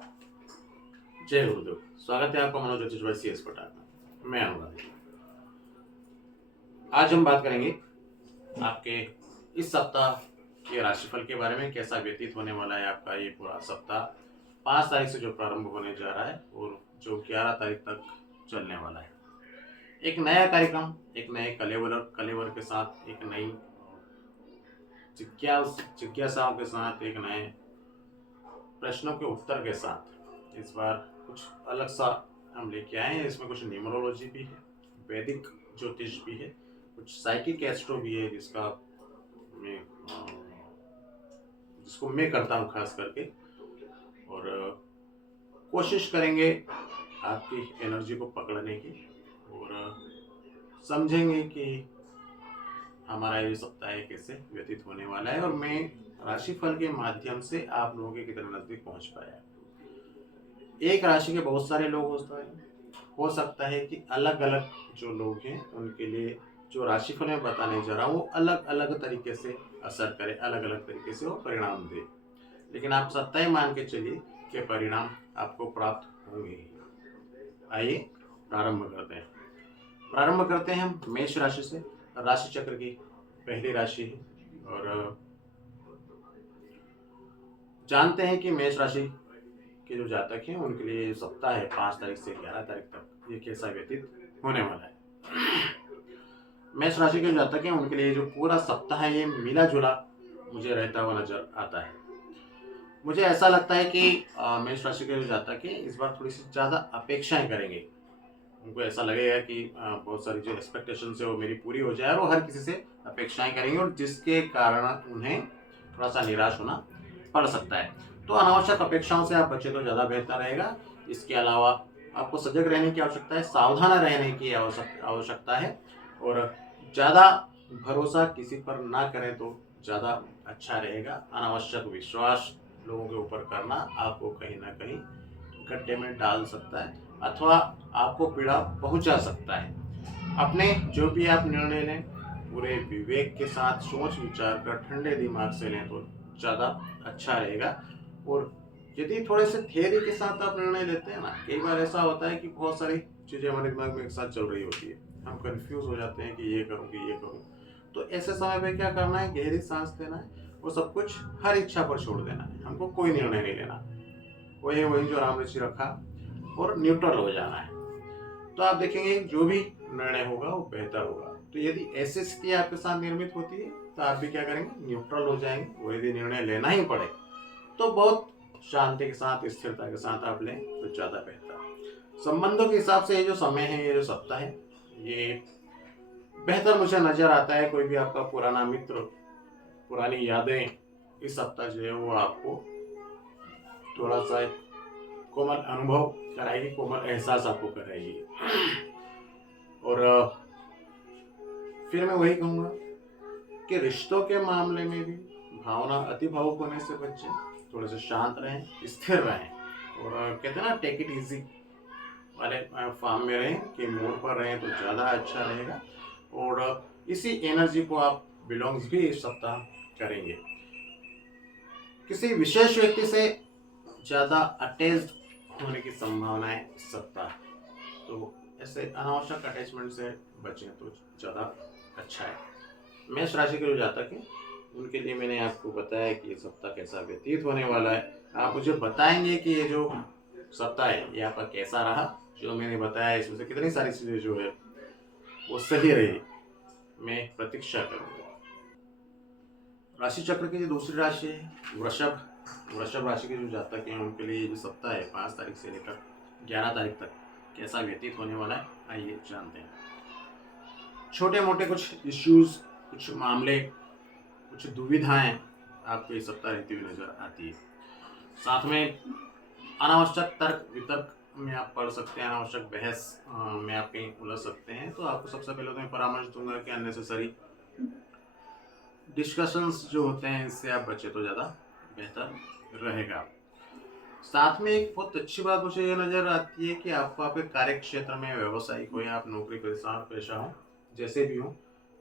जय गुरुदेव। स्वागत है आपका मनोज ज्योतिष भाई CS पटाख में। मैं अनुराग। आज हम बात करेंगे आपके इस सप्ताह के राशिफल के बारे में। कैसा व्यतीत होने वाला है आपका ये पूरा सप्ताह, 5 तारीख से जो प्रारंभ होने जा रहा है और जो 11 तारीख तक चलने वाला है। एक नया कार्यक्रम, एक नए कलेवर के साथ, एक नई जिज्ञासाओं के साथ, एक नए प्रश्नों के उत्तर के साथ इस बार कुछ अलग सा हम लेके आए हैं। इसमें कुछ न्यूमरोलॉजी भी है, वैदिक ज्योतिष भी है, कुछ साइकिक एस्ट्रो भी है मैं जिसको मैं करता हूँ खास करके। और कोशिश करेंगे आपकी एनर्जी को पकड़ने की और समझेंगे कि हमारा ये सप्ताह कैसे व्यतीत होने वाला है और मैं राशिफल के माध्यम से आप लोगों के कितने नजदीक पहुंच पाया। एक राशि के बहुत सारे लोग हो सकता है कि अलग अलग जो लोग हैं उनके लिए जो राशिफल में बताने जा रहा हूँ वो अलग अलग तरीके से असर करे, अलग अलग तरीके से वो परिणाम दे, लेकिन आप सत्य मान के चलिए कि परिणाम आपको प्राप्त होंगे ही। आइए प्रारंभ करते हैं हम मेष राशि से। राशि चक्र की पहली राशि है और जानते हैं कि मेष राशि के जो जातक हैं उनके लिए सप्ताह है 5 तारीख से 11 तारीख तक ये कैसा व्यतीत होने वाला है। मेष राशि के जातक हैं उनके लिए जो पूरा सप्ताह है ये मिला जुला मुझे रहता हुआ नजर आता है। मुझे ऐसा लगता है कि मेष राशि के जो जातक हैं इस बार थोड़ी सी ज़्यादा अपेक्षाएं करेंगे। उनको ऐसा लगेगा कि बहुत सारी जो एक्सपेक्टेशंस है वो मेरी पूरी हो जाए और वो हर किसी से अपेक्षाएं करेंगे और जिसके कारण उन्हें थोड़ा सा निराश होना पड़ सकता है। तो अनावश्यक अपेक्षाओं से आप बचे तो ज़्यादा बेहतर रहेगा। इसके अलावा आपको सजग रहने की आवश्यकता है, सावधान रहने की आवश्यकता है और ज़्यादा भरोसा किसी पर ना करें तो ज़्यादा अच्छा रहेगा। अनावश्यक विश्वास लोगों के ऊपर करना आपको कहीं ना कहीं गड्ढे में डाल सकता है अथवा आपको पीड़ा पहुंचा सकता है। अपने जो भी आप निर्णय लें पूरे विवेक के साथ सोच विचार कर ठंडे दिमाग से लें तो ज़्यादा अच्छा रहेगा। और यदि थोड़े से थियरी के साथ आप निर्णय लेते हैं ना, कई बार ऐसा होता है कि बहुत सारी चीज़ें हमारे दिमाग में एक साथ चल रही होती है, हम कंफ्यूज हो जाते हैं कि ये करूँ कि ये करूँ। तो ऐसे समय पे क्या करना है, गहरी सांस लेना है, वो सब कुछ हर इच्छा पर छोड़ देना है, हमको कोई निर्णय नहीं लेना, वही जो राम ऋषि रखा और न्यूट्रल हो जाना है। तो आप देखेंगे जो भी निर्णय होगा वो बेहतर होगा। तो यदि ऐसी स्थिति आपके साथ निर्मित होती है तो आप भी क्या करेंगे, न्यूट्रल हो जाएंगे। वो यदि निर्णय लेना ही पड़े तो बहुत शांति के साथ, स्थिरता के साथ आप लें तो ज़्यादा बेहतर। संबंधों के हिसाब से ये जो समय है, ये जो सप्ताह है, ये बेहतर मुझे नजर आता है। कोई भी आपका पुराना मित्र, पुरानी यादें इस सप्ताह जो है वो आपको थोड़ा सा कोमल अनुभव कराएगी, कोमल एहसास आपको कराएगी। और फिर मैं वही कहूँगा कि रिश्तों के मामले में भी भावना अति भावुक होने से बचें, थोड़े से शांत रहें, स्थिर रहें और कहते हैं ना टेक इट इजी वाले फॉर्म में रहें कि मूड पर रहें तो ज़्यादा अच्छा रहेगा। और इसी एनर्जी को आप बिलोंग्स भी इस सप्ताह करेंगे। किसी विशेष व्यक्ति से ज़्यादा अटैच्ड होने की संभावना है इस सप्ताह, तो ऐसे अनावश्यक अटैचमेंट से बचें तो ज़्यादा अच्छा है। मेष राशि के जो जातक हैं उनके लिए मैंने आपको बताया कि ये सप्ताह कैसा व्यतीत होने वाला है। आप मुझे बताएंगे कि ये जो सप्ताह है ये आपका कैसा रहा। जो मैंने बताया इसमें से कितनी सारी चीज़ें जो है वो सही रही, मैं प्रतीक्षा करूँगा। राशि चक्र की जो दूसरी राशि है वृषभ राशि के जो जातक हैं उनके लिए जो सप्ताह है 5 तारीख से लेकर 11 तारीख तक कैसा व्यतीत होने वाला है, आइए जानते हैं। छोटे मोटे कुछ इश्यूज, कुछ मामले, कुछ दुविधाएं आपको इस सप्ताह रहती हुई नजर आती है। साथ में अनावश्यक तर्क वितर्क में आप पढ़ सकते हैं, अनावश्यक बहस में आप कहीं उलझ सकते हैं। तो आपको सबसे पहले तो मैं परामर्श दूंगा कि अननेसेसरी डिस्कशंस जो होते हैं इससे आप बचे तो ज़्यादा बेहतर रहेगा। साथ में एक बहुत अच्छी बात मुझे ये नज़र आती है कि आपको आपके कार्य क्षेत्र में, व्यवसायिक हो या आप नौकरी पेशा हो, जैसे भी हो,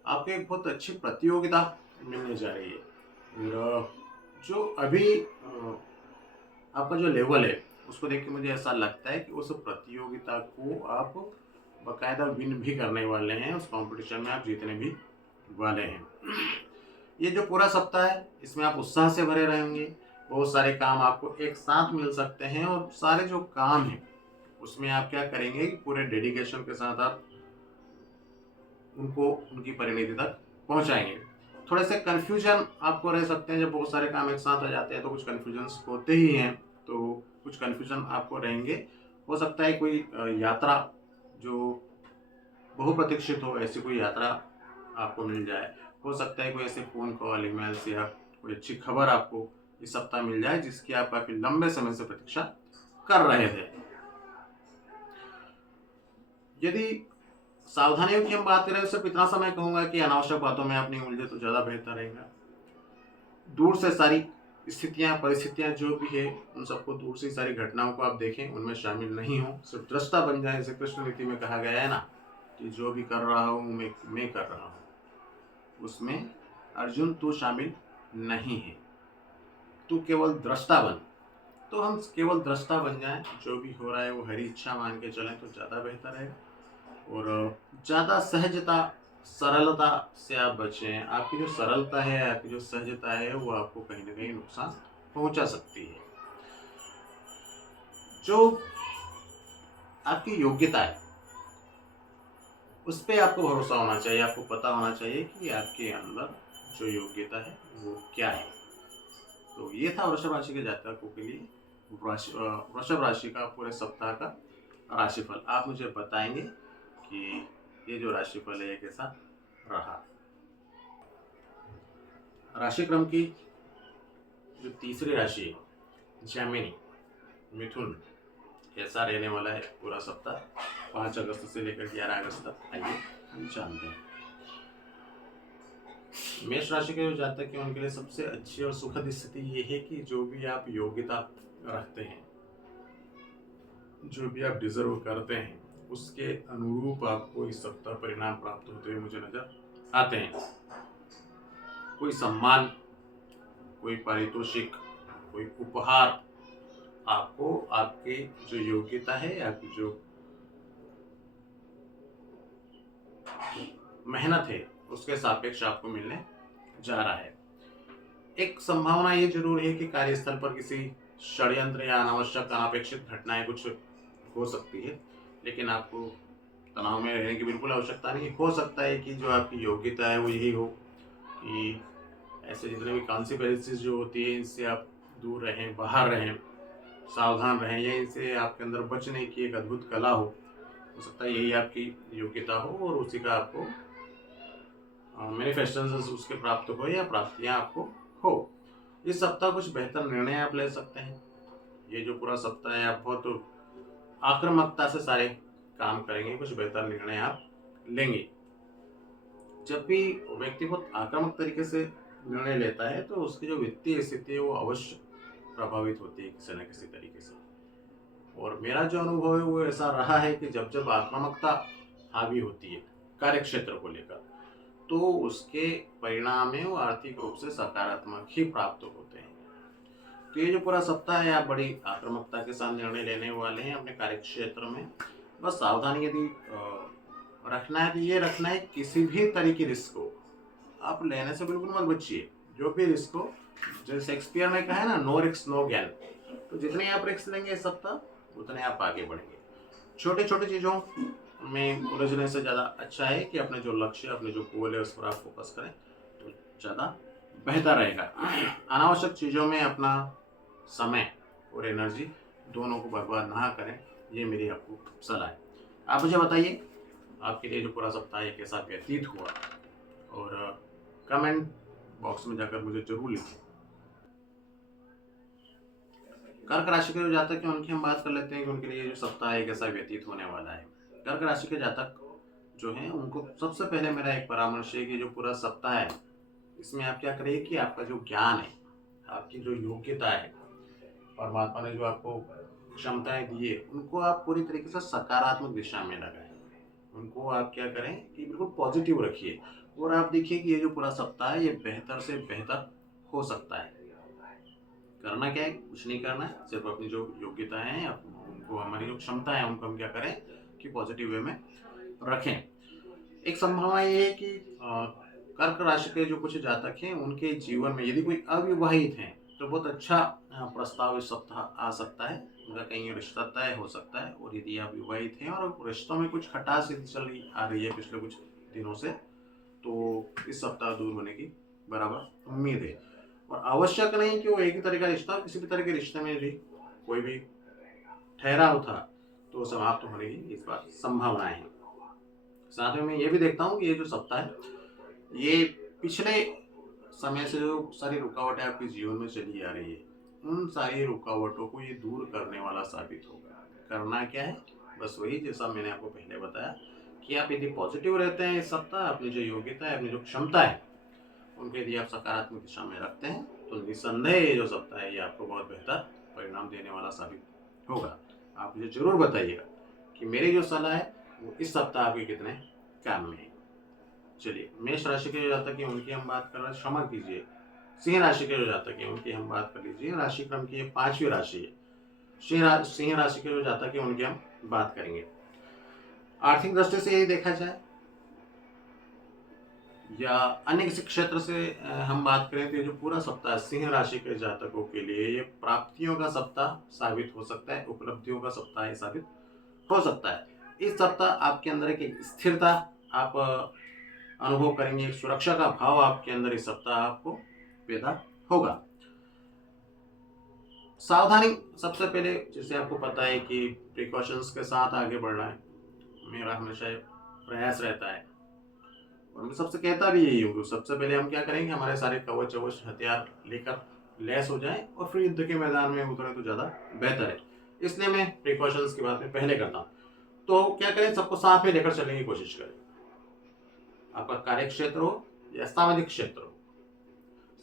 आपको एक बहुत अच्छी प्रतियोगिता मिलने जा रही है। और जो अभी आपका जो लेवल है उसको देख के मुझे ऐसा लगता है कि उस प्रतियोगिता को आप बाकायदा विन भी करने वाले हैं, उस कंपटीशन में आप जीतने भी वाले हैं। ये जो पूरा सप्ताह है इसमें आप उत्साह से भरे रहेंगे, बहुत सारे काम आपको एक साथ मिल सकते हैं और सारे जो काम हैं उसमें आप क्या करेंगे कि पूरे डेडिकेशन के साथ आप उनको उनकी परिणति तक पहुंचाएंगे। थोड़े से कन्फ्यूजन आपको रह सकते हैं, जब बहुत सारे काम एक साथ आ जाते हैं तो कुछ कन्फ्यूजन्स होते ही हैं, तो कुछ कन्फ्यूजन आपको रहेंगे। हो सकता है कोई यात्रा जो बहुप्रतीक्षित हो, ऐसी कोई यात्रा आपको मिल जाए। हो सकता है कोई ऐसे फ़ोन कॉल, ईमेल से या कोई अच्छी खबर आपको इस सप्ताह मिल जाए जिसकी आप काफ़ी लंबे समय से प्रतीक्षा कर रहे थे। यदि सावधानियों की हम बात करें तो सिर्फ इतना समय कहूँगा कि अनावश्यक बातों में आप नहीं उलझे तो ज़्यादा बेहतर रहेगा। दूर से सारी स्थितियाँ, परिस्थितियाँ जो भी है उन सबको, दूर से सारी घटनाओं को आप देखें, उनमें शामिल नहीं हो, सिर्फ दृष्टा बन जाए। जैसे कृष्ण नीति में कहा गया है ना कि जो भी कर रहा हूँ मैं कर रहा हूँ, उसमें अर्जुन तू शामिल नहीं है, तू केवल दृष्टा बन। तो हम केवल दृष्टा बन जाएं, जो भी हो रहा है वो हरी इच्छा मान के चलें तो ज़्यादा बेहतर है। और ज़्यादा सहजता, सरलता से आप बचें। आपकी जो सरलता है, आपकी जो सहजता है, वो आपको कहीं ना कहीं नुकसान पहुंचा सकती है। जो आपकी योग्यता है उस पर आपको भरोसा होना चाहिए, आपको पता होना चाहिए कि आपके अंदर जो योग्यता है वो क्या है। तो ये था वृषभ राशि के जातकों के लिए वृषभ राशि का पूरे सप्ताह का राशिफल। आप मुझे बताएंगे कि ये जो राशिफल है ये कैसा रहा। राशिक्रम की जो तीसरी राशि है जैमिनी, मिथुन, कैसा रहने वाला है पूरा सप्ताह 5 अगस्त से लेकर 11 अगस्त तक, आइए हम जानते हैं। मेष राशि के जो जातक हैं उनके लिए सबसे अच्छी और सुखद स्थिति ये है कि जो भी आप योग्यता रखते हैं, जो भी आप डिजर्व करते हैं, उसके अनुरूप आपको इस सप्ताह परिणाम प्राप्त होते हुए मुझे नजर आते हैं। कोई सम्मान, कोई पारितोषिक, कोई उपहार आपको आपके जो योग्यता है, आपकी जो मेहनत है उसके सापेक्ष आपको मिलने जा रहा है। एक संभावना ये जरूर है कि कार्यस्थल पर किसी षड्यंत्र या अनावश्यक अनापेक्षित घटनाएं कुछ हो सकती है, लेकिन आपको तनाव में रहने की बिल्कुल आवश्यकता नहीं। हो सकता है कि जो आपकी योग्यता है वो यही हो कि ऐसे जितने भी कॉन्सिक्वेंसेस जो होती है इनसे आप दूर रहें, बाहर रहें, सावधान रहें, या इनसे आपके अंदर बचने की एक अद्भुत कला हो सकता है यही आपकी योग्यता हो और उसी का आपको मैनिफेस्टेशंस उसके प्राप्त हो या प्राप्तियां आपको हो। इस सप्ताह कुछ बेहतर निर्णय आप ले सकते हैं। ये जो पूरा सप्ताह है आप बहुत आक्रामकता से सारे काम करेंगे, कुछ बेहतर निर्णय आप लेंगे। जब भी व्यक्ति बहुत आक्रामक तरीके से निर्णय लेता है तो उसकी जो वित्तीय स्थिति है वो अवश्य प्रभावित होती है किसी न किसी तरीके से। और मेरा जो अनुभव है वो ऐसा रहा है कि जब जब आक्रामकता हावी होती है कार्य क्षेत्र को लेकर तो उसके परिणाम में वो आर्थिक रूप से सकारात्मक ही प्राप्त होते हैं। तो ये जो पूरा सप्ताह है आप बड़ी आक्रामकता के साथ निर्णय लेने वाले हैं अपने कार्य क्षेत्र में। बस सावधानी यदि रखना है तो ये रखना है किसी भी तरह की रिस्क को आप लेने से बिल्कुल मत बचिए। जो भी रिस्क हो, जैसे शेक्सपियर ने कहा है ना, नो रिस्क नो गेन। तो जितने आप रिस्क लेंगे इस सप्ताह उतने आप आगे बढ़ेंगे। छोटे छोटे चीज़ों में उलझने से ज़्यादा अच्छा है कि अपने जो लक्ष्य, अपने जो गोल है उस पर आप फोकस करें तो ज़्यादा बेहतर रहेगा। अनावश्यक चीज़ों में अपना समय और एनर्जी दोनों को बर्बाद ना करें, ये मेरी आपको सलाह है। आप मुझे बताइए आपके लिए जो पूरा सप्ताह है कैसा व्यतीत हुआ, और कमेंट बॉक्स में जाकर मुझे जरूर लिखें। कर्क राशि के जो जातक हैं उनकी हम बात कर लेते हैं कि उनके लिए जो सप्ताह है कैसा व्यतीत होने वाला है। कर्क राशि के जातक जो हैं उनको सबसे पहले मेरा एक परामर्श है कि जो पूरा सप्ताह है इसमें आप क्या करिए कि आपका जो ज्ञान है, आपकी जो योग्यता है, परमात्मा ने जो आपको क्षमताएं दी है उनको आप पूरी तरीके से सकारात्मक दिशा में लगाएं। उनको आप क्या करें कि बिल्कुल पॉजिटिव रखिए और आप देखिए कि ये जो पूरा सप्ताह है ये बेहतर से बेहतर हो सकता है। करना क्या है, कुछ नहीं करना है, सिर्फ अपनी जो योग्यता है उनको, हमारी जो क्षमता है उनको हम क्या करें कि पॉजिटिव वे में रखें। एक संभावना ये है कि कर्क राशि के जो कुछ जातक हैं उनके जीवन में यदि कोई अविवाहित हैं तो बहुत अच्छा प्रस्ताव इस सप्ताह आ सकता है, उनका कहीं रिश्ता तय हो सकता है। और यदि आप विवाहित हैं और रिश्तों में कुछ खटास यदि चल रही आ रही है पिछले कुछ दिनों से, तो इस सप्ताह दूर होने की बराबर उम्मीद है। और आवश्यक नहीं कि वो एक ही तरह का रिश्ता, किसी भी तरह के रिश्ते में यदि कोई भी ठहराव था तो समाप्त होने की इस बार संभावनाएं हैं। साथ में मैं ये भी देखता हूँ कि ये जो सप्ताह है ये पिछले समय से जो सारी रुकावटें आपके जीवन में चली आ रही है उन सारी रुकावटों को ये दूर करने वाला साबित होगा। करना क्या है, बस वही जैसा मैंने आपको पहले बताया कि आप यदि पॉजिटिव रहते हैं इस सप्ताह, अपनी जो योग्यता है, अपनी जो क्षमता है उनके यदि आप सकारात्मक दिशा में रखते हैं तो निस्संदेह ये जो सप्ताह है ये आपको बहुत बेहतर परिणाम देने वाला साबित होगा। आप मुझे जरूर बताइएगा कि मेरी जो सलाह है वो इस सप्ताह आपके कितने काम में है। चलिए, मेष राशि के जो जातक है उनकी हम बात कर रहे हैं, क्षमा कीजिए, सिंह राशि के जो जातक है उनकी हम बात कर लीजिए। राशि क्रम की ये 5वीं राशि है। सिंह राशि के जो जातक है उनकी हम बात करेंगे। आर्थिक दृष्टि से यही देखा जाए या अन्य किसी क्षेत्र से हम बात करें तो ये जो पूरा सप्ताह सिंह राशि के जातकों के लिए ये प्राप्तियों का सप्ताह साबित हो सकता है, उपलब्धियों का सप्ताह ये साबित हो सकता है। इस सप्ताह आपके अंदर एक स्थिरता आप अनुभव करेंगे, एक सुरक्षा का भाव आपके अंदर इस सप्ताह आपको पैदा होगा। सावधानी सबसे पहले, जैसे आपको पता है कि प्रिकॉशंस के साथ आगे बढ़ना है, मेरा हमेशा प्रयास रहता है और मैं सबसे कहता भी यही हूँ। सबसे पहले हम क्या करेंगे, हमारे सारे कवच अवच हथियार लेकर लैस हो जाएं और फिर युद्ध के मैदान में उतरें तो ज़्यादा बेहतर है। इसलिए मैं प्रिकॉशंस की बात में पहले करता हूँ। तो क्या करें, सबको साथ में लेकर चलने की कोशिश करें। आपका कार्य क्षेत्र हो या सामाजिक क्षेत्र हो,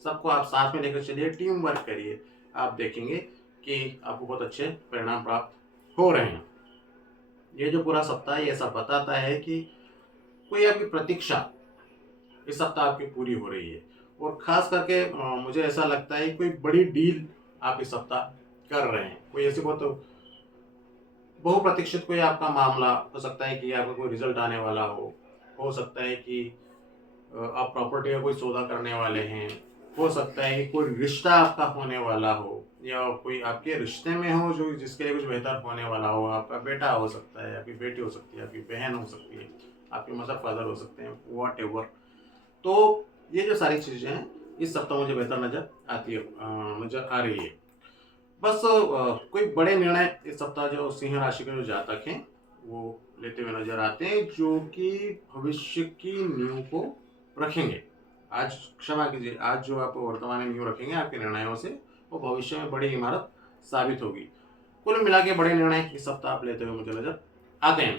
सबको आप साथ में लेकर चलिए, टीम वर्क करिए। आप देखेंगे कि आपको बहुत अच्छे परिणाम प्राप्त हो रहे हैं। ये जो पूरा सप्ताह है ये सब बताता है कि कोई आपकी प्रतीक्षा इस सप्ताह आपकी पूरी हो रही है। और खास करके मुझे ऐसा लगता है कोई बड़ी डील आप इस सप्ताह कर रहे हैं, कोई ऐसी बहुत बहुप्रतीक्षित कोई आपका मामला हो सकता है कि आपका कोई रिजल्ट आने वाला हो सकता है कि आप प्रॉपर्टी का कोई सौदा करने वाले हैं, हो सकता है कि कोई रिश्ता आपका होने वाला हो या कोई आपके रिश्ते में हो जो जिसके लिए कुछ बेहतर होने वाला हो। आपका बेटा हो सकता है, आपकी बेटी हो सकती है, आपकी बहन हो सकती है, आपके मदर फादर हो सकते हैं, वॉट एवर। तो ये जो सारी चीज़ें हैं इस सप्ताह मुझे बेहतर नज़र आती है, नज़र आ रही है। बस कोई बड़े निर्णय इस सप्ताह जो सिंह राशि के जो जातक हैं वो लेते हुए नजर आते हैं जो कि भविष्य की नींव को रखेंगे। आज क्षमा कीजिए, आज जो आप वर्तमान में नींव रखेंगे आपके निर्णयों से वो भविष्य में बड़ी इमारत साबित होगी। कुल मिला के बड़े निर्णय इस सप्ताह आप लेते हुए मुझे नजर आते हैं।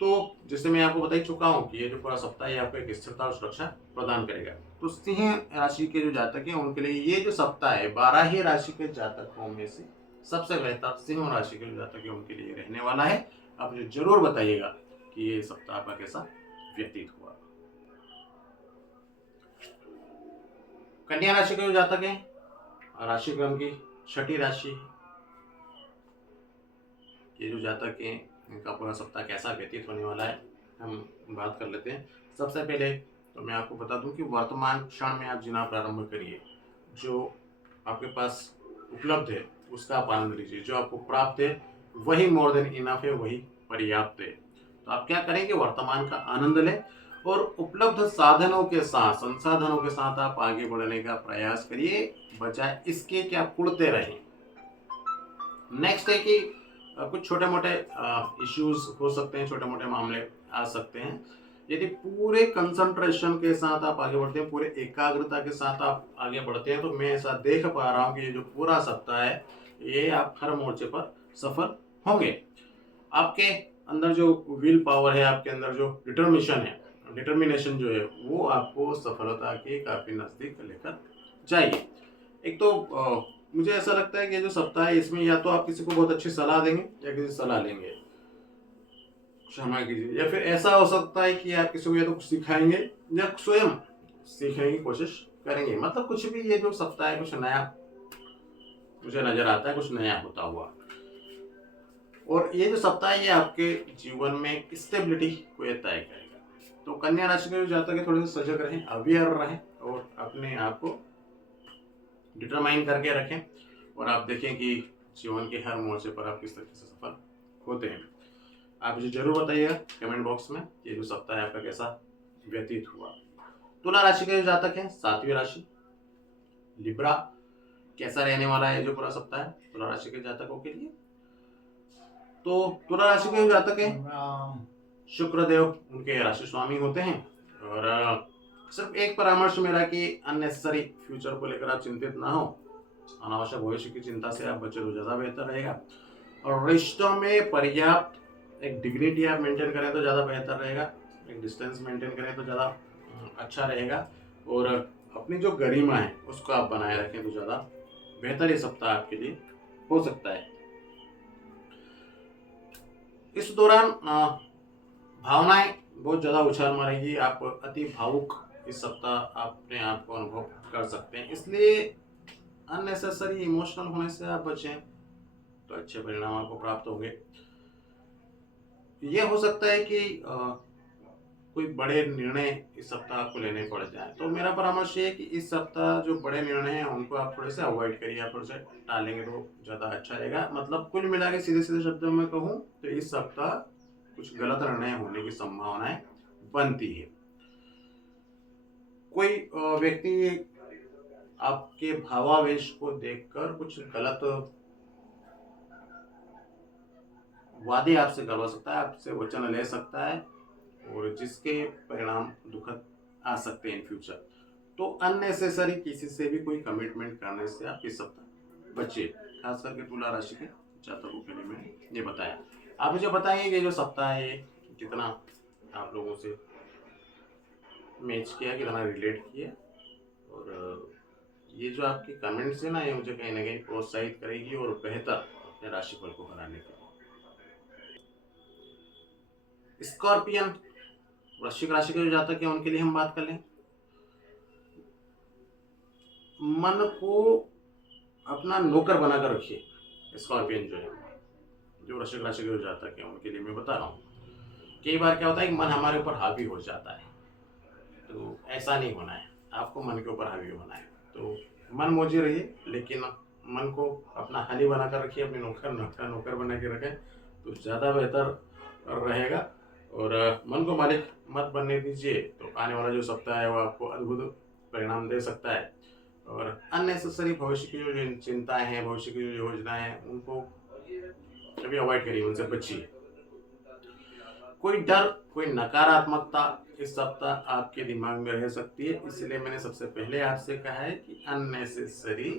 तो जैसे मैं आपको बता ही चुका हूँ कि ये जो पूरा सप्ताह है आपको एक स्थिरता और सुरक्षा प्रदान करेगा। तो सिंह राशि के जो जातक हैं उनके लिए ये जो सप्ताह है 12 ही राशि के जातकों में से सबसे बेहतर सिंह राशि के जो जातक है उनके लिए रहने वाला है। आप मुझे जरूर बताइएगा कि ये सप्ताह आपका कैसा व्यतीत हुआ। कन्या राशि के जो जातक हैं, राशि क्रम की 6ठी राशि, ये जो जातक हैं इनका पूरा सप्ताह कैसा व्यतीत होने वाला है हम बात कर लेते हैं। सबसे पहले तो मैं आपको बता दूं कि वर्तमान क्षण में आप जीना प्रारंभ करिए। जो आपके पास उपलब्ध है उसका आप आनंद लीजिए, जो आपको प्राप्त है वही मोर देन इनफ है, वही पर्याप्त है। तो आप क्या करेंगे, वर्तमान का आनंद लें और उपलब्ध साधनों के साथ, संसाधनों के साथ आप आगे बढ़ने का प्रयास करिए, बजाय इसके कि आप उड़ते रहें। नेक्स्ट है कि कुछ छोटे मोटे इश्यूज हो सकते हैं, छोटे मोटे मामले आ सकते हैं। यदि पूरे कंसंट्रेशन के साथ आप आगे बढ़ते हैं, पूरे एकाग्रता के साथ आप आगे बढ़ते हैं, तो मैं ऐसा देख पा रहा हूँ कि ये जो पूरा सप्ताह है ये आप हर मोर्चे पर सफल होंगे। आपके अंदर जो विल पावर है, आपके अंदर जो डिटर्मिनेशन जो है वो आपको सफलता के काफी नजदीक लेकर जाइए। एक तो मुझे ऐसा लगता है कि जो सप्ताह है इसमें या तो आप किसी को बहुत अच्छी सलाह देंगे या किसी सलाह लेंगे, क्षमा कीजिए, या फिर ऐसा हो सकता है कि आप किसी को या तो कुछ सिखाएंगे या स्वयं सीखने की कोशिश करेंगे। मतलब कुछ भी, ये जो सप्ताह है कुछ नया मुझे नजर आता है कुछ नया होता हुआ। और ये जो सप्ताह है ये आपके जीवन में स्टेबिलिटी को ये तय करेगा। तो कन्या राशि के जो जातक है थोड़े से सजग रहें, अवेयर रहें और अपने आप को डिटरमाइन करके रखें और आप देखें कि जीवन के हर मोर्चे पर आप किस तरीके से सफल होते हैं। आप मुझे जरूर बताइएगा कमेंट बॉक्स में ये जो सप्ताह है आपका कैसा व्यतीत हुआ। तुला राशि के जो जातक हैं, 7वीं राशि लिब्रा, कैसा रहने वाला है जो पूरा सप्ताह है तुला राशि के जातकों के लिए। तो तुला राशि के जो जातक हैं, शुक्रदेव उनके राशि स्वामी होते हैं। और सिर्फ एक परामर्श मेरा कि अननेसेसरी फ्यूचर को लेकर आप चिंतित ना हो, अनावश्यक भविष्य की चिंता से आप बचे तो ज़्यादा बेहतर रहेगा। और रिश्तों में पर्याप्त एक डिग्निटी आप मेंटेन करें तो ज़्यादा बेहतर रहेगा, एक डिस्टेंस मेंटेन करें तो ज़्यादा अच्छा रहेगा। और अपनी जो गरिमा है उसको आप बनाए रखें तो ज़्यादा बेहतर ये सप्ताह आपके लिए हो सकता है। इस दौरान भावनाएं बहुत ज़्यादा उछाल मारेगी, आप अति भावुक इस सप्ताह अपने आप को अनुभव कर सकते हैं, इसलिए अननेसेसरी इमोशनल होने से आप बचें तो अच्छे परिणाम आपको प्राप्त होंगे। ये हो सकता है कि कोई बड़े निर्णय इस सप्ताह आपको लेने पड़ जाए, तो मेरा परामर्श ये है कि इस सप्ताह जो बड़े निर्णय हैं उनको आप थोड़े से अवॉइड करिए, आप थोड़े से टालेंगे तो ज़्यादा अच्छा रहेगा। मतलब कुल मिला के सीधे सीधे शब्दों में कहूँ तो इस सप्ताह कुछ गलत निर्णय होने की संभावनाएं बनती है। कोई व्यक्ति आपके भावावेश को देखकर कुछ गलत वादे आपसे करवा सकता है, आपसे वचन ले सकता है और जिसके परिणाम दुखद आ सकते हैं इन फ्यूचर। तो अननेसेसरी किसी से भी कोई कमिटमेंट करने से आप इस सप्ताह बचिए, खास करके तुला राशि के जातकों के लिए मैंने ये बताया। आप मुझे बताइए कि जो सप्ताह है ये कितना आप लोगों से मैच किया, कितना रिलेट किया। और ये जो आपकी कमेंट्स है ना ये मुझे कहीं ना कहीं प्रोत्साहित करेगी और बेहतर अपने राशिफल को बनाने के लिए। स्कॉर्पियन वृश्चिक राशि के जो जातक है उनके लिए हम बात कर लें। मन को अपना नौकर बनाकर रखिए। स्कॉर्पियन जो है, जो वृश्चिक राशि के जो जातक है उनके लिए मैं बता रहा हूँ, कई बार क्या होता है कि मन हमारे ऊपर हावी हो जाता है, तो ऐसा नहीं होना है, आपको मन के ऊपर हावी होना है। तो मन मौजी रहिए लेकिन मन को अपना हाली बनाकर रखिए, अपने नौकर बना के रखें तो ज़्यादा बेहतर रहेगा। और मन को मालिक मत बनने दीजिए, तो आने वाला जो सप्ताह है वो आपको अद्भुत परिणाम दे सकता है। और अननेसेसरी भविष्य की जो चिंताएं हैं, भविष्य की जो योजनाएं हैं उनको कभी अवॉइड करिए, उनसे बचिए। कोई डर, कोई नकारात्मकता इस सप्ताह आपके दिमाग में रह सकती है, इसलिए मैंने सबसे पहले आपसे कहा है कि अननेसेसरी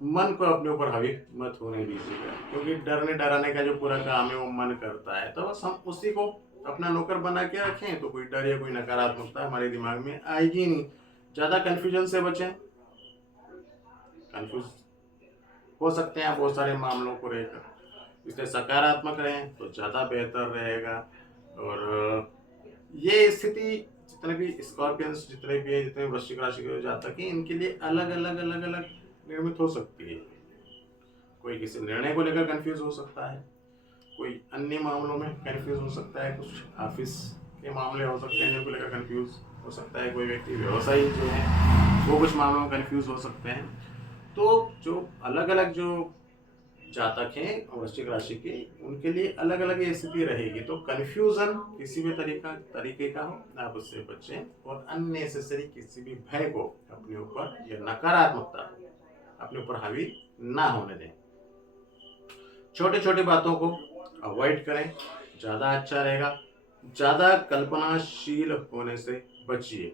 मन को अपने ऊपर हावी मत होने दीजिएगा, क्योंकि डरने डराने का जो पूरा काम है वो मन करता है। तो बस हम उसी को अपना नौकर बना के रखें तो कोई डर या कोई नकारात्मकता हमारे दिमाग में आएगी नहीं। ज़्यादा कन्फ्यूजन से बचें, कंफ्यूज हो सकते हैं बहुत सारे मामलों को लेकर, इसलिए सकारात्मक रहें तो ज़्यादा बेहतर रहेगा। और ये स्थिति जितने भी स्कॉर्पियंस जितने भी हैं, जितने वृश्चिक राशि के जातक हैं, इनके लिए अलग अलग निर्मित हो सकती है। कोई किसी निर्णय को लेकर कंफ्यूज हो सकता है, कोई अन्य मामलों में कंफ्यूज हो सकता है, कुछ ऑफिस के मामले हो सकते हैं जिनको लेकर कंफ्यूज हो सकता है, कोई व्यक्ति व्यवसायी जो है वो कुछ मामलों में कंफ्यूज हो सकते हैं। तो जो अलग अलग जो जातक हैं वृश्चिक राशि के, उनके लिए अलग अलग ये स्थिति रहेगी। तो कन्फ्यूजन किसी भी तरीके का हो आप उससे बचें और अननेसेसरी किसी भी भय को अपने ऊपर या नकारात्मकता अपने ऊपर हावी ना होने दें। छोटे छोटे बातों को अवॉइड करें, ज़्यादा अच्छा रहेगा। ज़्यादा कल्पनाशील होने से बचिए,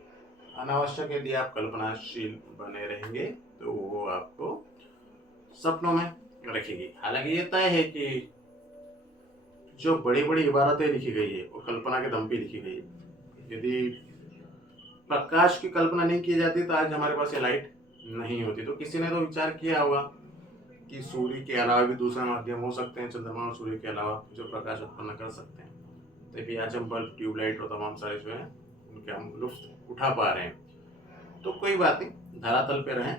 अनावश्यक यदि आप कल्पनाशील बने रहेंगे तो वो आपको सपनों में रखेगी। हालांकि ये तय है कि जो बड़ी बड़ी इबारतें लिखी गई है वो कल्पना के दम पे लिखी गई है। यदि प्रकाश की कल्पना नहीं की जाती तो आज हमारे पास ये लाइट नहीं होती। तो किसी ने तो विचार किया होगा कि सूर्य के अलावा भी दूसरे माध्यम हो सकते हैं, चंद्रमा और सूर्य के अलावा जो प्रकाश उत्पन्न कर सकते हैं। तभी आज हम बल्ब, ट्यूबलाइट और तमाम सारे जो है उनके हम लुत्फ उठा पा रहे हैं। तो कोई बात नहीं, धरातल पे रहें।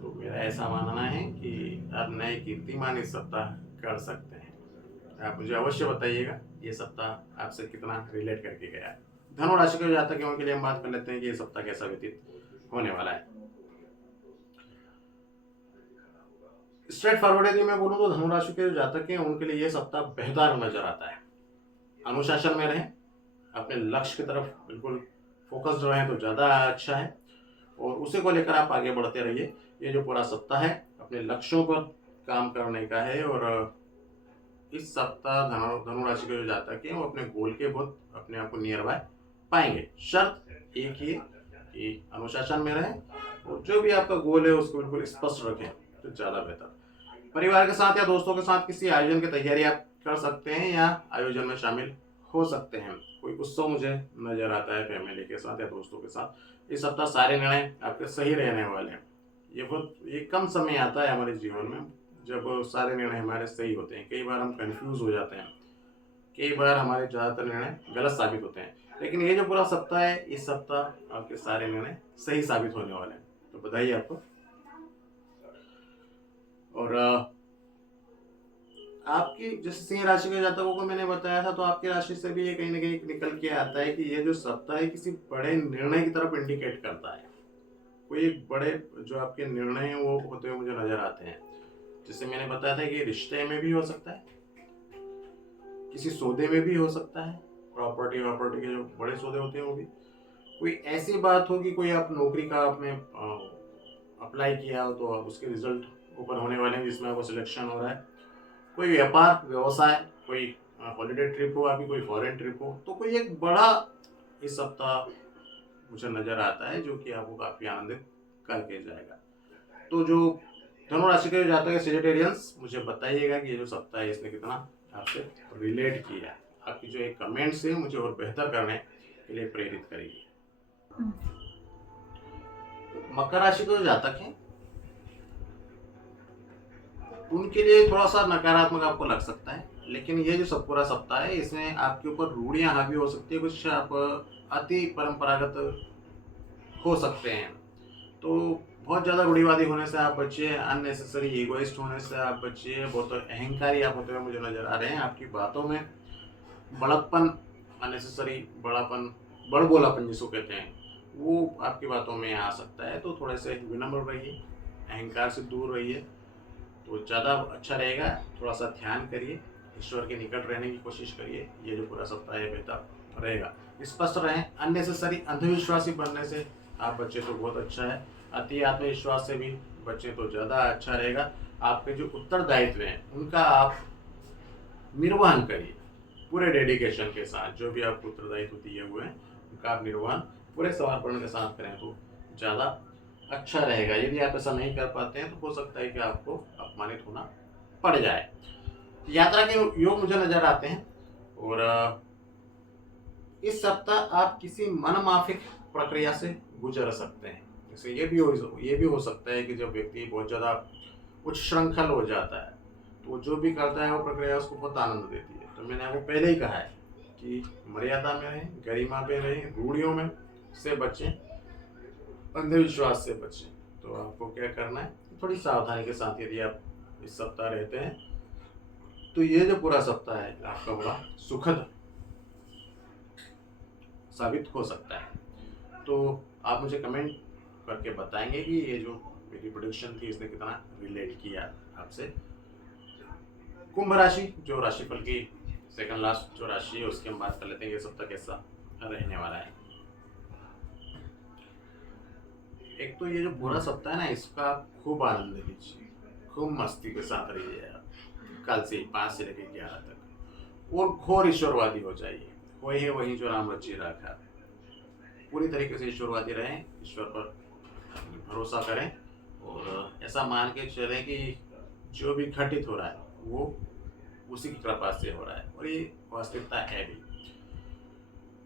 तो मेरा ऐसा मानना है कि आप नए कीर्तिमान इस सप्ताह कर सकते हैं। आप मुझे अवश्य बताइएगा ये सप्ताह आपसे कितना रिलेट करके गया है। धनु राशि के जातकों के लिए हम बात कर लेते हैं कि ये सप्ताह कैसा व्यतीत होने वाला है। स्ट्रेट फॉरवर्ड यदि मैं बोलूँ तो धनु राशि के जो जातक हैं उनके लिए ये सप्ताह बेहतर नजर आता है। अनुशासन में रहें, अपने लक्ष्य की तरफ बिल्कुल फोकस रहें तो ज़्यादा अच्छा है और उसी को लेकर आप आगे बढ़ते रहिए। ये जो पूरा सप्ताह है अपने लक्ष्यों पर काम करने का है और इस सप्ताह धनु राशि के जो जातक हैं वो अपने गोल के बहुत अपने आप को नियर बाय पाएंगे। शर्त एक ही है कि अनुशासन में रहें और जो भी आपका गोल है उसको बिल्कुल स्पष्ट रखें तो ज़्यादा बेहतर। परिवार के साथ या दोस्तों के साथ किसी आयोजन की तैयारी आप कर सकते हैं या आयोजन में शामिल हो सकते हैं। कोई उत्सव मुझे नजर आता है फैमिली के साथ या दोस्तों के साथ। इस सप्ताह सारे निर्णय आपके सही रहने वाले हैं। ये कम समय आता है हमारे जीवन में जब सारे निर्णय हमारे सही होते हैं। कई बार हम कंफ्यूज हो जाते हैं, कई बार हमारे ज़्यादातर निर्णय गलत साबित होते हैं, लेकिन ये जो पूरा सप्ताह है इस सप्ताह आपके सारे निर्णय सही साबित होने वाले हैं। तो बधाई आपको। और आपकी जैसे सिंह राशि के जातकों को मैंने बताया था तो आपकी राशि से भी ये कहीं ना कहीं निकल के आता है कि ये जो सप्ताह है किसी बड़े निर्णय की तरफ इंडिकेट करता है। कोई एक बड़े जो आपके निर्णय हैं वो होते हुए मुझे नजर आते हैं। जैसे मैंने बताया था कि रिश्ते में भी हो सकता है, किसी सौदे में भी हो सकता है, प्रॉपर्टी के जो बड़े सौदे होते हैं वो भी। कोई ऐसी बात हो कि कोई आप नौकरी का आपने अप्लाई किया हो तो उसके रिजल्ट ऊपर होने वाले हैं जिसमें आपको सिलेक्शन हो रहा है। कोई व्यापार व्यवसाय, कोई हॉलीडे ट्रिप हो, आपकी कोई फॉरेन ट्रिप हो, तो कोई एक बड़ा इस सप्ताह मुझे नजर आता है जो कि आपको काफी आनंदित करके जाएगा। तो जो धनु राशि के जातक है सेजिटेरियंस, मुझे बताइएगा कि ये जो सप्ताह है इसने कितना आपसे रिलेट किया। आपकी जो एक कमेंट्स है मुझे और बेहतर करने के लिए प्रेरित करेगी। मकर राशि के जो जातक हैं उनके लिए थोड़ा सा नकारात्मक आपको लग सकता है, लेकिन ये जो सब पूरा सप्ताह है इसमें आपके ऊपर रूढ़ियां हावी हो सकती है, कुछ आप अति परंपरागत हो सकते हैं। तो बहुत ज़्यादा रूढ़िवादी होने से आप बचिए, अननेसेसरी ईगोइस्ट होने से आप बचिए। बहुत अहंकारी आप होते हुए मुझे नजर आ रहे हैं। आपकी बातों में बड़प्पन, अननेसेसरी बड़ापन, बड़बोलापन जिसको कहते हैं वो आपकी बातों में आ सकता है। तो थोड़े से विनम्र रहिए, अहंकार से दूर रहिए तो ज़्यादा अच्छा रहेगा। थोड़ा सा ध्यान करिए, ईश्वर के निकट रहने की कोशिश करिए। ये जो पूरा सप्ताह है बेहतर रहेगा। स्पष्ट रहें, अननेसेसरी अंधविश्वासी बनने से आप बच्चे तो बहुत अच्छा है। अति आत्मविश्वास से भी बच्चे तो ज़्यादा अच्छा रहेगा। आपके जो उत्तरदायित्व हैं उनका आप निर्वहन करिए पूरे डेडिकेशन के साथ। जो भी आपको उत्तरदायित्व दिए हुए हैं उनका आप निर्वहन पूरे समर्पण के साथ करें तो ज़्यादा अच्छा रहेगा। यदि आप ऐसा नहीं कर पाते हैं तो हो सकता है कि आपको अपमानित होना पड़ जाए। यात्रा के योग मुझे नजर आते हैं और इस सप्ताह आप किसी मनमाफिक प्रक्रिया से गुजर सकते हैं। जैसे ये भी हो सकता है कि जब व्यक्ति बहुत ज़्यादा उच्च श्रृंखल हो जाता है तो जो भी करता है वो प्रक्रिया उसको बहुत आनंद देती है। तो मैंने आपको पहले ही कहा है कि मर्यादा में रहें, गरिमा में रहें, रूढ़ियों में से बचें, अंधविश्वास से बचें। तो आपको क्या करना है, थोड़ी सावधानी के साथ यदि आप इस सप्ताह रहते हैं तो ये जो पूरा सप्ताह है आपका बड़ा सुखद साबित हो सकता है। तो आप मुझे कमेंट करके बताएंगे कि ये जो मेरी प्रेडिक्शन थी इसने कितना रिलेट किया आपसे। कुंभ राशि जो राशिफल की सेकंड लास्ट जो राशि है उसकी हम बात कर लेते हैं ये सप्ताह कैसा रहने वाला है। एक तो ये जो पूरा सप्ताह है ना इसका खूब आनंद लीजिए, खूब मस्ती के साथ रहिए आप कल से 5 से लेकर 11 तक, और घोर ईश्वरवादी हो जाइए। वही है वही जो राम रची रखा। पूरी तरीके से ईश्वरवादी रहें, ईश्वर पर भरोसा करें और ऐसा मान के चलें कि जो भी घटित हो रहा है वो उसी की कृपा से हो रहा है और ये वास्तविकता है भी।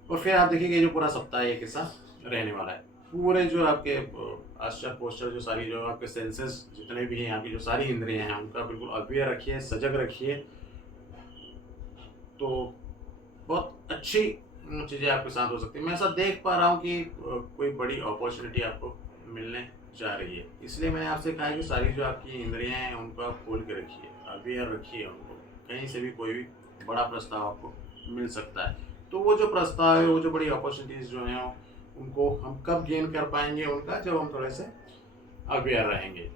और फिर आप देखिए जो पूरा सप्ताह ये कैसा रहने वाला है। पूरे जो आपके आश्चर्य पोस्टर जो सारी जो आपके सेंसेस जितने भी हैं, आपकी जो सारी इंद्रियां हैं उनका बिल्कुल अवेयर रखिए, सजग रखिए। तो बहुत अच्छी चीज़ें आपके साथ हो सकती है। मैं ऐसा देख पा रहा हूँ कि कोई बड़ी अपॉर्चुनिटी आपको मिलने जा रही है। इसलिए मैंने आपसे कहा है कि सारी जो आपकी इंद्रियां हैं उनको आप खोल के रखिए, अवेयर रखिए उनको। कहीं से भी कोई भी बड़ा प्रस्ताव आपको मिल सकता है, तो वो जो प्रस्ताव है, वो जो बड़ी अपॉर्चुनिटीज़ जो हैं, उनको हम कब गेन कर पाएंगे उनका, जब हम थोड़े से अवेयर रहेंगे।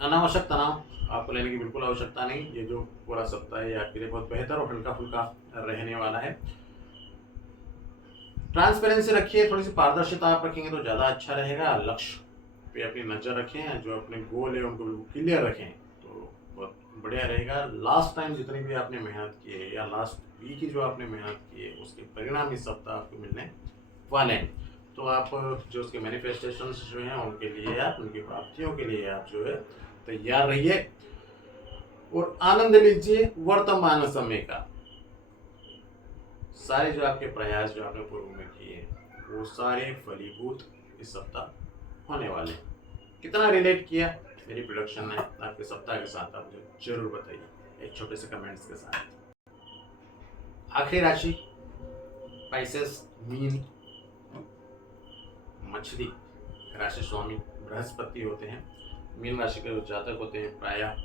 अनावश्यक तनाव आपको लेने की बिल्कुल आवश्यकता नहीं। ये जो पूरा सप्ताह है ये आपके लिए बहुत बेहतर और हल्का फुल्का रहने वाला है। ट्रांसपेरेंसी रखिए, थोड़ी सी पारदर्शिता आप रखेंगे तो ज़्यादा अच्छा रहेगा। लक्ष्य पे अपनी नज़र रखें, जो अपने गोल है उनको बिल्कुल क्लियर रखें तो बहुत बढ़िया रहेगा। लास्ट टाइम जितनी भी आपने मेहनत की है या लास्ट वीक की जो आपने मेहनत की है उसके परिणाम इस सप्ताह आपको मिलने वाले हैं। तो आप जो उसके मैनिफेस्टेशंस जो हैं उनके लिए, आप उनकी प्राप्तियों के लिए आप जो है तैयार रहिए और आनंद लीजिए वर्तमान समय का। सारे जो आपके प्रयास जो आपने पूर्व में किए वो सारे फलीभूत इस सप्ताह होने वाले हैं। कितना रिलेट किया मेरी प्रोडक्शन ने आपके सप्ताह के साथ, आप मुझे जरूर बताइए एक छोटे से कमेंट्स के साथ। आखिरी राशि स्पाइसेस मीन मछली, राशि स्वामी बृहस्पति होते हैं। मीन राशि के जो जातक होते हैं प्रायः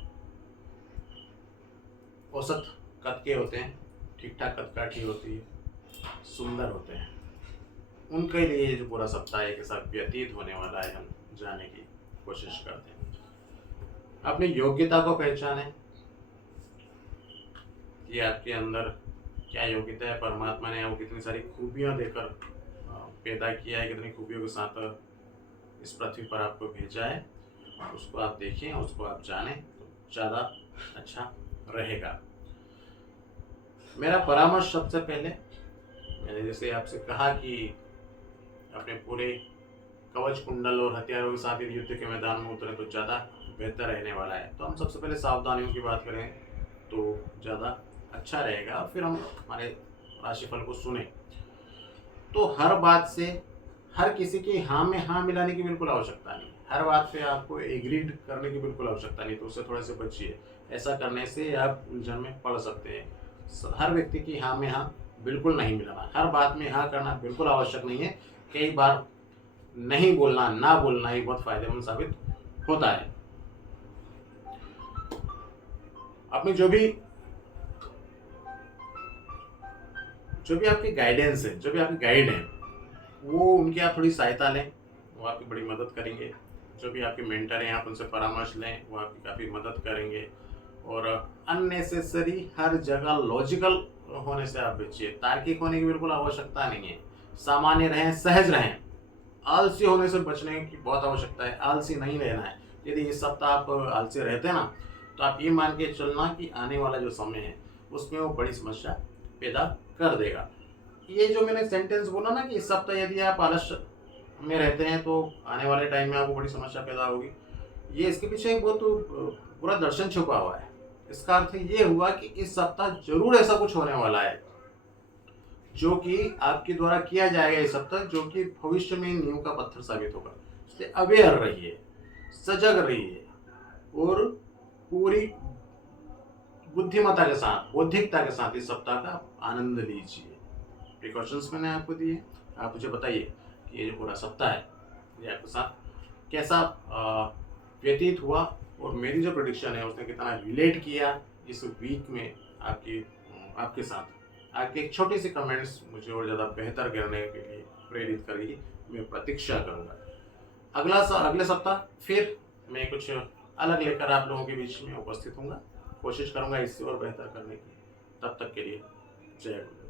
औसत कद के होते हैं, ठीक ठाक कदकाठी होती है, सुंदर होते हैं। उनके लिए जो पूरा सप्ताह एक साथ व्यतीत होने वाला है, हम जानने की कोशिश करते हैं। अपनी योग्यता को पहचानें कि आपके अंदर क्या योग्यता है, परमात्मा ने आपको कितनी सारी खूबियां देकर पैदा किया है, कितनी खूबियों के साथ इस पृथ्वी पर आपको भेजा है, उसको आप देखें, उसको आप जानें तो ज़्यादा अच्छा रहेगा। मेरा परामर्श सबसे पहले, मैंने जैसे आपसे कहा कि अपने पूरे कवच कुंडल और हथियारों के साथ युद्ध के मैदान में उतरे तो ज़्यादा बेहतर रहने वाला है। तो हम सबसे पहले सावधानियों की बात करें तो ज़्यादा अच्छा रहेगा, फिर हम हमारे राशिफल को सुने। तो हर बात से हर किसी की हाँ में हाँ मिलाने की बिल्कुल आवश्यकता नहीं, हर बात पे आपको एग्रीड करने की बिल्कुल आवश्यकता नहीं, तो उससे थोड़े से बचिए। ऐसा करने से आप उलझन में पड़ सकते हैं। हर व्यक्ति की हाँ में हाँ बिल्कुल नहीं मिलाना, हर बात में हाँ करना बिल्कुल आवश्यक नहीं है। कई बार नहीं बोलना, ना बोलना ही बहुत फायदेमंद साबित होता है। अपनी जो भी आपकी गाइडेंस है, जो भी आपकी गाइड है, वो उनकी आप थोड़ी सहायता लें, वो आपकी बड़ी मदद करेंगे। जो भी आपके मेंटर हैं आप उनसे परामर्श लें, वो आपकी काफ़ी मदद करेंगे। और अननेसेसरी हर जगह लॉजिकल होने से आप बचिए, तार्किक होने की बिल्कुल आवश्यकता नहीं है। सामान्य रहें, सहज रहें। आलसी होने से बचने की बहुत आवश्यकता है, आलसी नहीं रहना है। यदि इस सप्ताह आप आलसी रहते हैं ना, तो आप ये मान के चलना कि आने वाला जो समय है उसमें वो बड़ी समस्या पैदा कर देगा। ये जो मैंने सेंटेंस बोला ना कि इस सप्ताह यदि आप आलस्य में रहते हैं तो आने वाले टाइम में आपको बड़ी समस्या पैदा होगी, ये इसके पीछे एक बहुत पूरा दर्शन छुपा हुआ है। इसका अर्थ ये हुआ कि इस सप्ताह जरूर ऐसा कुछ होने वाला है जो कि आपके द्वारा किया जाएगा इस सप्ताह, जो कि भविष्य में नींव का पत्थर साबित होगा। इसलिए अवेयर रहिए, सजग रहिए और पूरी बुद्धिमत्ता के साथ, बौद्धिकता के साथ इस सप्ताह का आनंद लीजिए। प्रिकॉशंस मैंने आपको दिए, आप मुझे बताइए कि ये जो पूरा सप्ताह है ये आपके साथ कैसा व्यतीत हुआ और मेरी जो प्रेडिक्शन है उसने कितना रिलेट किया इस वीक में आपके साथ। आपके एक छोटी सी कमेंट्स मुझे और ज़्यादा बेहतर करने के लिए प्रेरित करेगी। मैं प्रतीक्षा करूँगा अगले सप्ताह फिर मैं कुछ अलग लेकर आप लोगों के बीच में उपस्थित हूँगा। कोशिश करूँगा इससे और बेहतर करने की। तब तक के लिए जय गुरु।